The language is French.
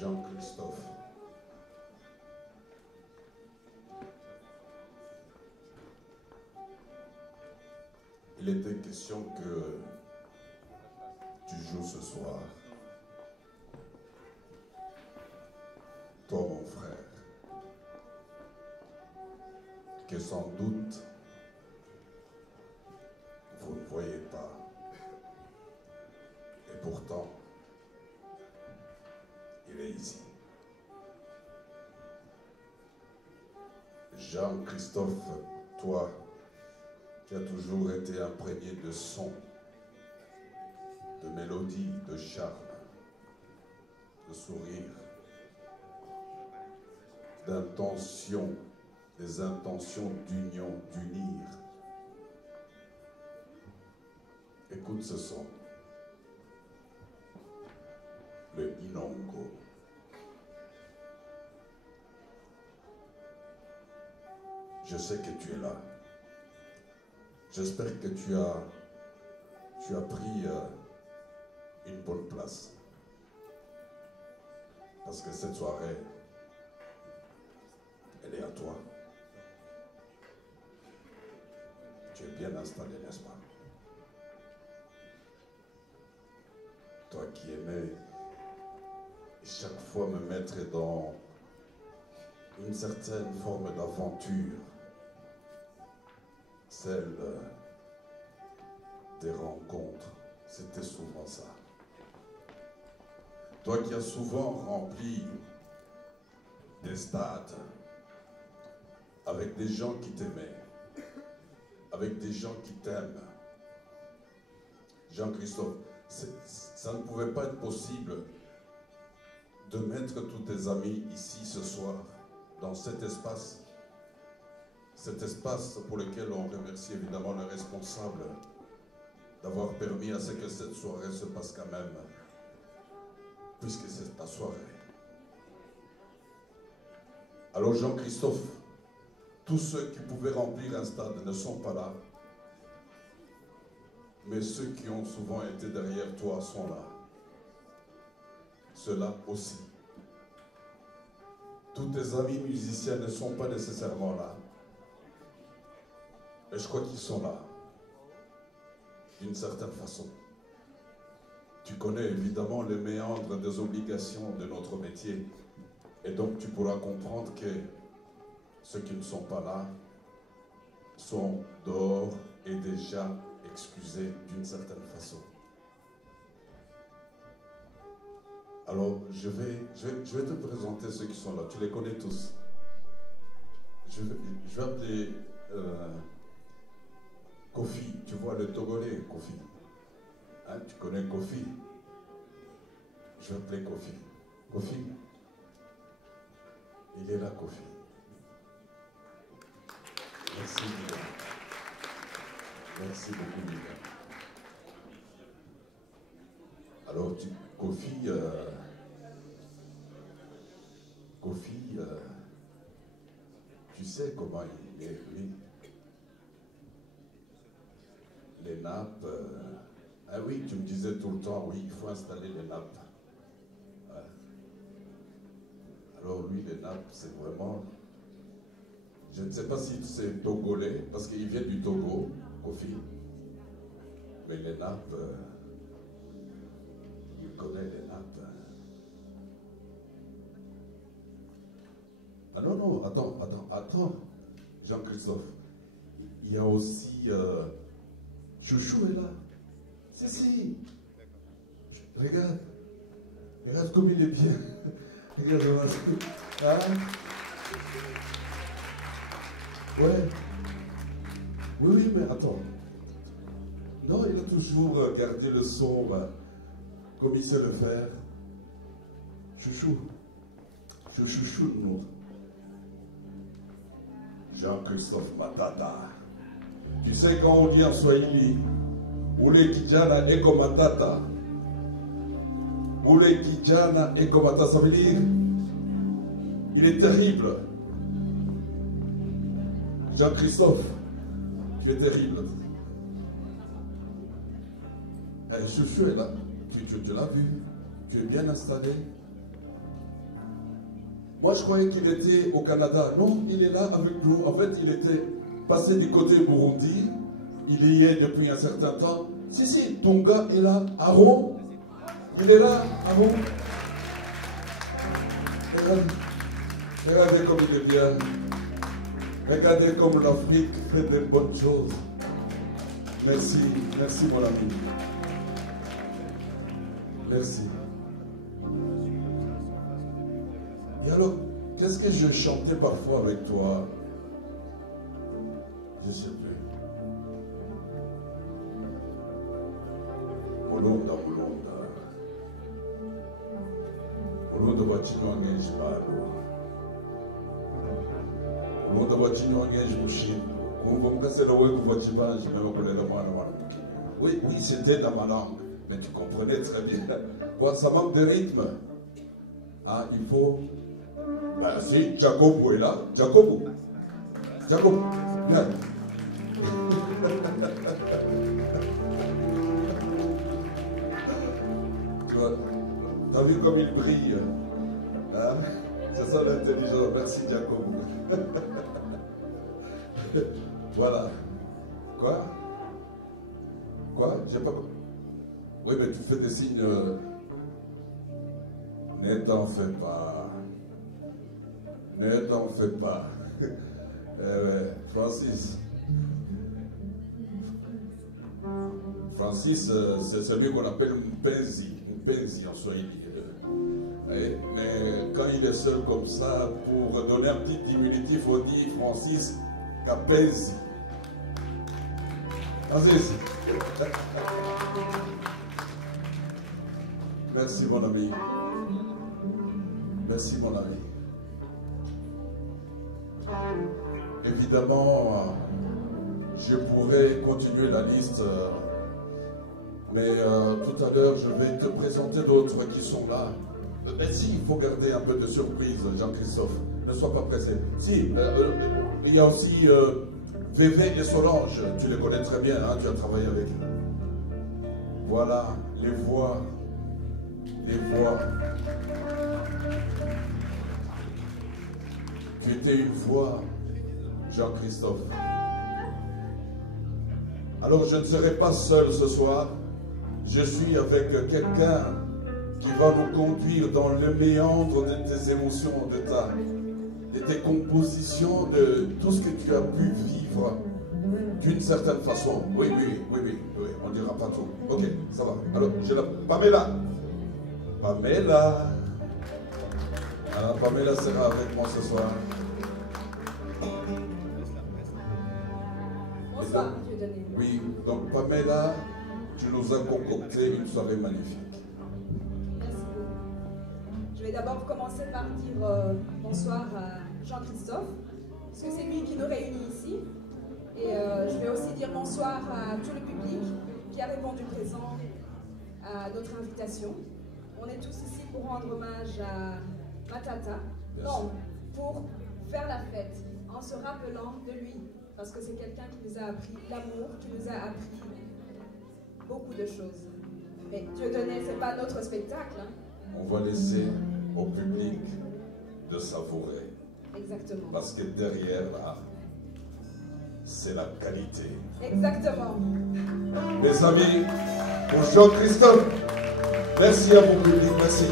Jean-Christophe. Il était question que tu joues ce soir. Toi, mon frère, que sans doute vous ne voyez pas. Et pourtant, il est ici. Jean-Christophe, toi, qui as toujours été imprégné de sons, de mélodies, de charme, de sourire, d'intention, des intentions d'union, d'unir. Écoute ce son. Le Inongo. Je sais que tu es là. J'espère que tu as pris une bonne place. Parce que cette soirée, elle est à toi. Tu es bien installé, n'est-ce pas? Toi qui aimais chaque fois me mettre dans une certaine forme d'aventure, celle des rencontres, c'était souvent ça. Toi qui as souvent rempli des stades avec des gens qui t'aimaient, avec des gens qui t'aiment. Jean-Christophe, ça ne pouvait pas être possible de mettre tous tes amis ici ce soir, dans cet espace pour lequel on remercie évidemment le responsable d'avoir permis à ce que cette soirée se passe quand même, puisque c'est ta soirée. Alors Jean-Christophe, tous ceux qui pouvaient remplir un stade ne sont pas là, mais ceux qui ont souvent été derrière toi sont là. Ceux-là aussi. Tous tes amis musiciens ne sont pas nécessairement là. Mais je crois qu'ils sont là, d'une certaine façon. Tu connais évidemment les méandres des obligations de notre métier. Et donc tu pourras comprendre que ceux qui ne sont pas là sont dehors et déjà excusés d'une certaine façon. Alors, je vais te présenter ceux qui sont là. Tu les connais tous. Je vais appeler Kofi. Tu vois le Togolais, Kofi. Hein, tu connais Kofi. Je vais appeler Kofi. Kofi. Il est là, Kofi. Merci, Mika. Merci beaucoup, Mika. Alors, Kofi, tu sais comment il est, lui. Les nappes, ah oui, tu me disais tout le temps, oui, il faut installer les nappes. Ouais. Alors lui, les nappes, c'est vraiment, je ne sais pas si c'est togolais, parce qu'il vient du Togo, Kofi, mais les nappes, il connaît les nappes. Ah non, non, attends, Jean-Christophe. Il y a aussi, Chouchou est là. Si. Regarde comme il est bien. Regarde, hein? Ouais. Oui, mais attends. Non, il a toujours gardé le son comme il sait le faire. Chouchou, nous. Jean-Christophe Matata. Tu sais quand on dit en Swahili, Ule kijana eko matata. Ule kijana eko matata, ça veut dire, il est terrible. Jean-Christophe, tu es terrible. Chouchou est là. Tu l'as vu. Tu es bien installé. Moi, je croyais qu'il était au Canada. Non, il est là avec nous. En fait, il était passé du côté Burundi. Il y est depuis un certain temps. Si, ton gars est là. Aaron, il est là. Aaron. Regardez comme il est bien. Regardez comme l'Afrique fait de bonnes choses. Merci, merci mon ami. Merci. Et alors, qu'est-ce que je chantais parfois avec toi? Je ne sais plus. Olonda, Olonda. Olonda wachino angeji malo. Olonda wachino angeji mushindo. Kumva mkasela wewe kuvachibanji mema kulela mwana mwana. Oui, oui, c'était dans ma langue. Mais tu comprenais très bien. Quoi, ça manque de rythme. Ah, il faut... Ben si, Jacobo est là. Jacobo. Jacobo. Viens. Tu vois, t'as vu comme il brille, hein? C'est ça l'intelligence. Merci Jacobo. Voilà. Quoi? Quoi? J'ai pas... Oui, mais tu fais des signes... Ne t'en fais pas. Ne t'en fais pas. Francis. Francis, c'est celui qu'on appelle Mpenzi en Swahili. Mais quand il est seul comme ça, pour donner un petit diminutif, on dit Francis Kapenzi. Francis. Merci mon ami. Merci mon ami. Évidemment, je pourrais continuer la liste, mais tout à l'heure, je vais te présenter d'autres qui sont là. Mais si, il faut garder un peu de surprise, Jean-Christophe. Ne sois pas pressé. Si, il y a aussi Vévé et Solange. Tu les connais très bien, hein, tu as travaillé avec eux. Voilà, les voix. Les voix. Tu étais une voix, Jean-Christophe. Alors je ne serai pas seul ce soir. Je suis avec quelqu'un qui va nous conduire dans le méandre de tes émotions, de tes compositions, de tout ce que tu as pu vivre d'une certaine façon. Oui, on ne dira pas tout. Ok, ça va. Alors, j'ai la Pamela. Pamela. Alors, Pamela sera avec moi ce soir. Bonsoir, Dieudonné. Oui, donc Pamela, tu nous as concocté une soirée magnifique. Merci beaucoup. Je vais d'abord commencer par dire bonsoir à Jean-Christophe, parce que c'est lui qui nous réunit ici. Et je vais aussi dire bonsoir à tout le public qui a répondu présent à notre invitation. On est tous ici pour rendre hommage à Matata. Non, pour faire la fête, en se rappelant de lui. Parce que c'est quelqu'un qui nous a appris l'amour, qui nous a appris beaucoup de choses. Mais Dieudonné, ce n'est pas notre spectacle. Hein. On va laisser au public de savourer. Exactement. Parce que derrière, là, c'est la qualité. Exactement. Mes amis, pour Jean-Christophe, merci à mon public, merci.